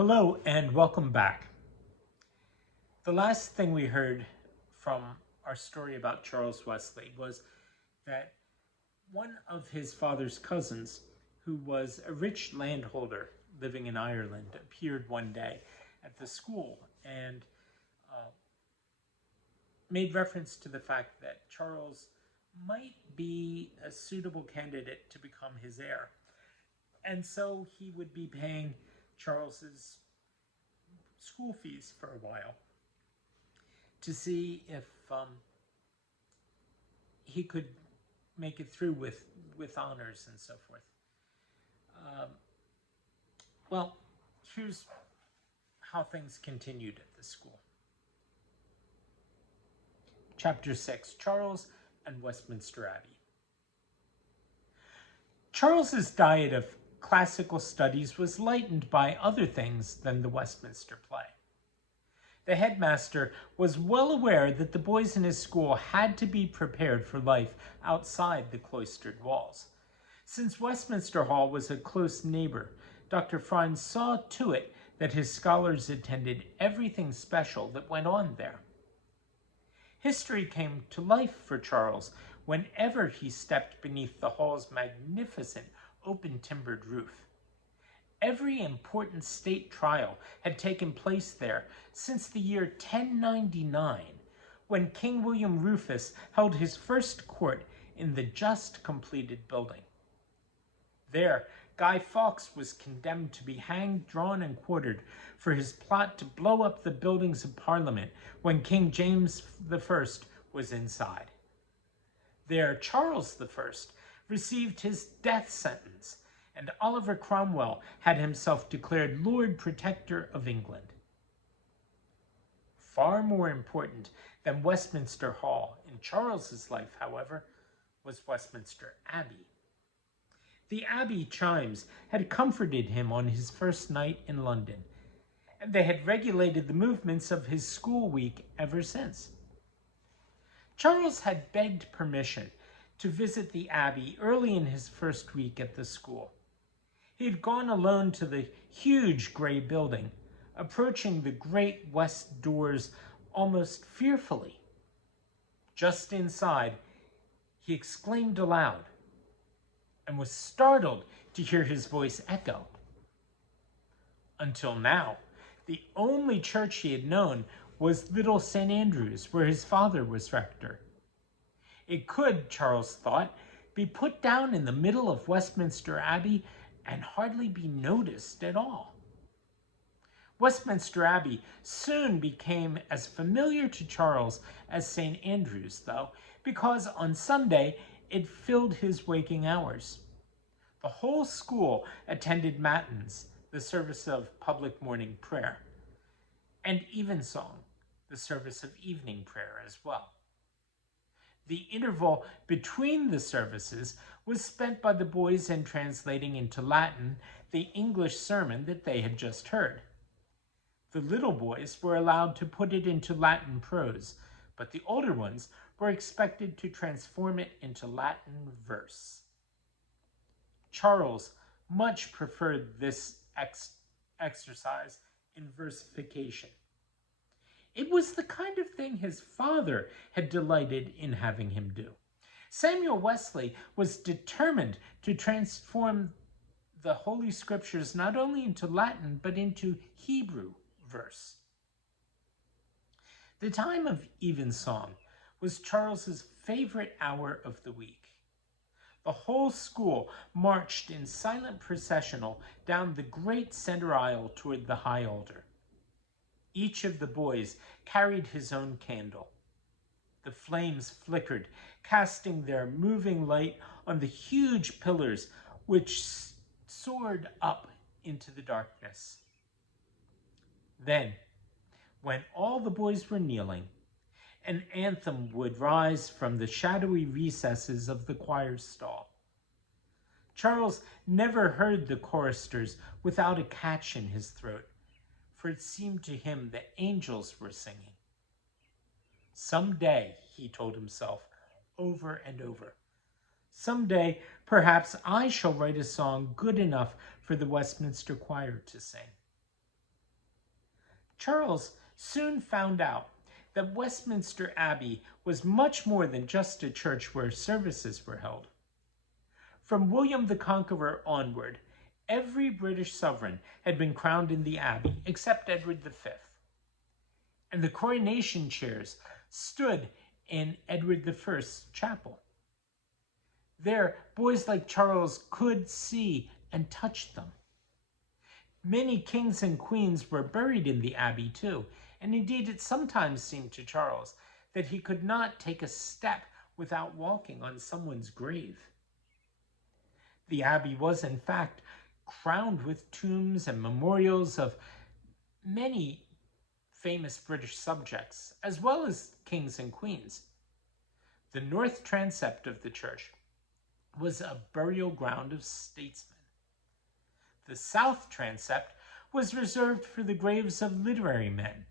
Hello and welcome back. The last thing we heard from our story about Charles Wesley was that one of his father's cousins, who was a rich landholder living in Ireland, appeared one day at the school and uh, made reference to the fact that Charles might be a suitable candidate to become his heir. And so he would be paying Charles's school fees for a while to see if he could make it through with honors and so forth. Um, well, here's how things continued at the school. Chapter 6, Charles and Westminster Abbey. Charles's diet of classical studies was lightened by other things than the Westminster play. The headmaster was well aware that the boys in his school had to be prepared for life outside the cloistered walls. Since Westminster Hall was a close neighbor, Dr. Freins saw to it that his scholars attended everything special that went on there. History came to life for Charles whenever he stepped beneath the hall's magnificent open-timbered roof. Every important state trial had taken place there since the year 1099, when King William Rufus held his first court in the just completed building. There, Guy Fawkes was condemned to be hanged, drawn, and quartered for his plot to blow up the buildings of Parliament when King James I was inside. There, Charles I received his death sentence, and Oliver Cromwell had himself declared Lord Protector of England. Far more important than Westminster Hall in Charles's life, however, was Westminster Abbey. The Abbey chimes had comforted him on his first night in London, and they had regulated the movements of his school week ever since. Charles had begged permission to visit the Abbey early in his first week at the school. He had gone alone to the huge gray building, approaching the great west doors almost fearfully. Just inside, he exclaimed aloud, and was startled to hear his voice echo. Until now, the only church he had known was Little St. Andrew's, where his father was rector. It could, Charles thought, be put down in the middle of Westminster Abbey and hardly be noticed at all. Westminster Abbey soon became as familiar to Charles as St. Andrew's, though, because on Sunday it filled his waking hours. The whole school attended matins, the service of public morning prayer, and evensong, the service of evening prayer as well. The interval between the services was spent by the boys in translating into Latin the English sermon that they had just heard. The little boys were allowed to put it into Latin prose, but the older ones were expected to transform it into Latin verse. Charles much preferred this exercise in versification. It was the kind of thing his father had delighted in having him do. Samuel Wesley was determined to transform the Holy Scriptures not only into Latin, but into Hebrew verse. The time of evensong was Charles's favorite hour of the week. The whole school marched in silent processional down the great center aisle toward the high altar. Each of the boys carried his own candle. The flames flickered, casting their moving light on the huge pillars which soared up into the darkness. Then, when all the boys were kneeling, an anthem would rise from the shadowy recesses of the choir stall. Charles never heard the choristers without a catch in his throat, for it seemed to him that angels were singing. Someday, he told himself over and over, someday perhaps I shall write a song good enough for the Westminster choir to sing. Charles soon found out that Westminster Abbey was much more than just a church where services were held. From William the Conqueror onward, every British sovereign had been crowned in the Abbey except Edward V. And the coronation chairs stood in Edward I's chapel. There, boys like Charles could see and touch them. Many kings and queens were buried in the Abbey too, and indeed it sometimes seemed to Charles that he could not take a step without walking on someone's grave. The Abbey was, in fact, crowned with tombs and memorials of many famous British subjects, as well as kings and queens. The north transept of the church was a burial ground of statesmen. The south transept was reserved for the graves of literary men,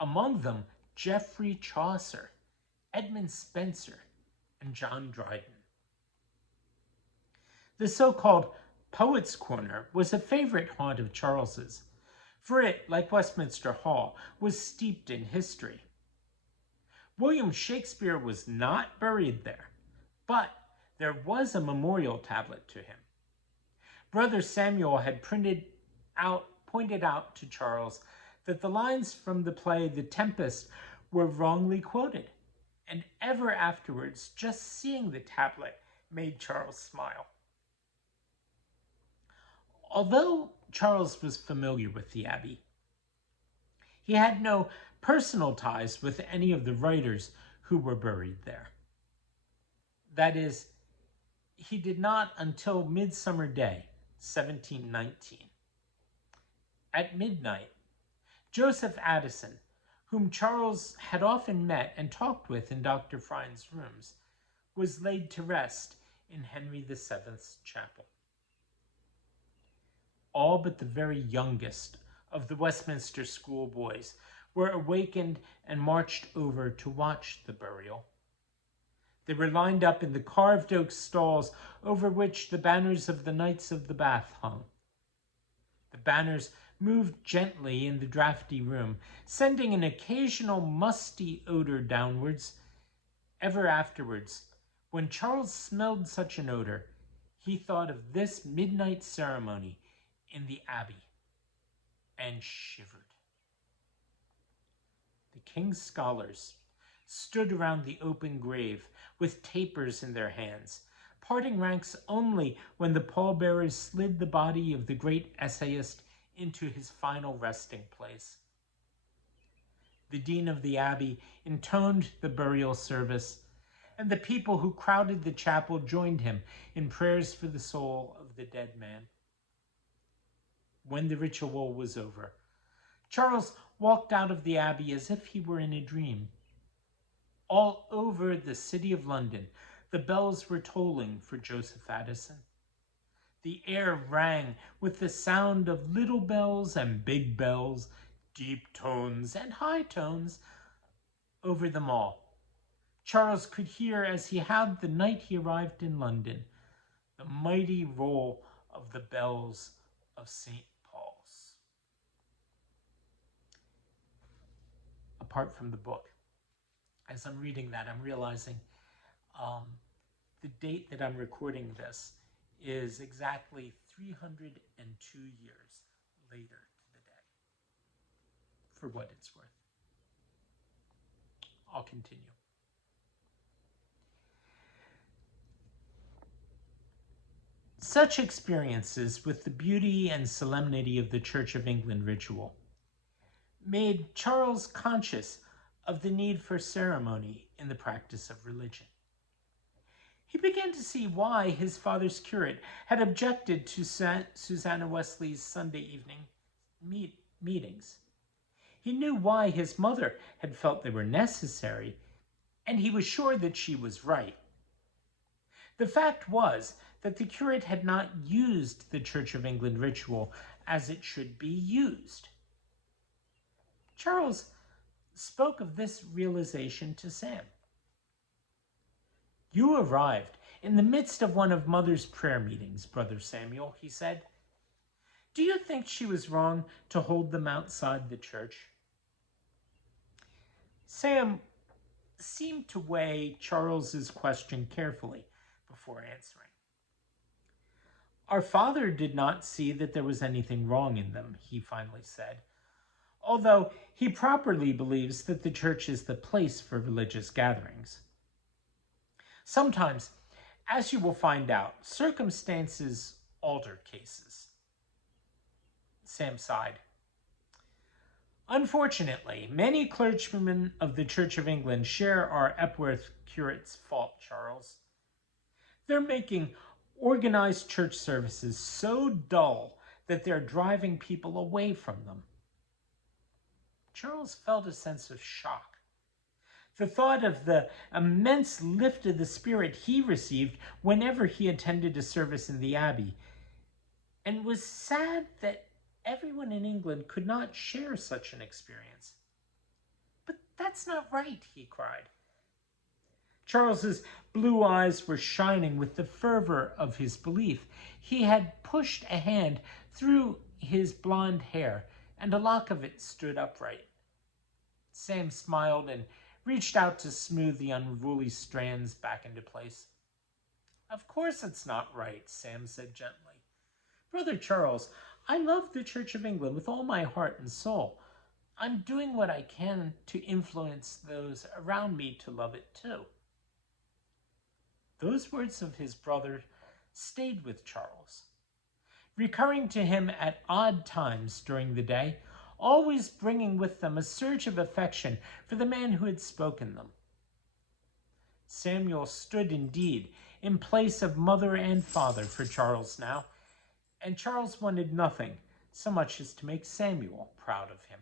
among them Geoffrey Chaucer, Edmund Spenser, and John Dryden. The so-called Poets' Corner was a favorite haunt of Charles's, for it, like Westminster Hall, was steeped in history. William Shakespeare was not buried there, but there was a memorial tablet to him. Brother Samuel had pointed out to Charles that the lines from the play The Tempest were wrongly quoted, and ever afterwards, just seeing the tablet made Charles smile. Although Charles was familiar with the Abbey, he had no personal ties with any of the writers who were buried there. That is, he did not until Midsummer Day, 1719. At midnight, Joseph Addison, whom Charles had often met and talked with in Dr. Fry's rooms, was laid to rest in Henry VII's chapel. All but the very youngest of the Westminster schoolboys were awakened and marched over to watch the burial. They were lined up in the carved oak stalls over which the banners of the Knights of the Bath hung. The banners moved gently in the drafty room, sending an occasional musty odor downwards. Ever afterwards, when Charles smelled such an odor, he thought of this midnight ceremony in the Abbey and shivered. The king's scholars stood around the open grave with tapers in their hands, parting ranks only when the pallbearers slid the body of the great essayist into his final resting place. The dean of the Abbey intoned the burial service, and the people who crowded the chapel joined him in prayers for the soul of the dead man. When the ritual was over, Charles walked out of the Abbey as if he were in a dream. All over the city of London, the bells were tolling for Joseph Addison. The air rang with the sound of little bells and big bells, deep tones and high tones over them all. Charles could hear, as he had the night he arrived in London, the mighty roll of the bells of St. Paul's. Apart from the book, as I'm reading that, I'm realizing the date that I'm recording this is exactly 302 years later to the day, for what it's worth. I'll continue. Such experiences with the beauty and solemnity of the Church of England ritual made Charles conscious of the need for ceremony in the practice of religion. He began to see why his father's curate had objected to Susanna Wesley's Sunday evening meetings. He knew why his mother had felt they were necessary, and he was sure that she was right. The fact was that the curate had not used the Church of England ritual as it should be used. Charles spoke of this realization to Sam. "You arrived in the midst of one of Mother's prayer meetings, Brother Samuel," he said. "Do you think she was wrong to hold them outside the church?" Sam seemed to weigh Charles's question carefully before answering. Our father did not see that there was anything wrong in them, he finally said, although he properly believes that the church is the place for religious gatherings. Sometimes, as you will find out, circumstances alter cases. Sam sighed. Unfortunately, many clergymen of the Church of England share our Epworth curate's fault, Charles. They're making organized church services so dull that they're driving people away from them. Charles felt a sense of shock. The thought of the immense lift of the spirit he received whenever he attended a service in the Abbey, and was sad that everyone in England could not share such an experience. But that's not right, he cried. Charles's blue eyes were shining with the fervor of his belief. He had pushed a hand through his blonde hair, and a lock of it stood upright. Sam smiled and reached out to smooth the unruly strands back into place. Of course it's not right, Sam said gently. Brother Charles, I love the Church of England with all my heart and soul. I'm doing what I can to influence those around me to love it too. Those words of his brother stayed with Charles, recurring to him at odd times during the day, always bringing with them a surge of affection for the man who had spoken them. Samuel stood indeed in place of mother and father for Charles now, and Charles wanted nothing so much as to make Samuel proud of him.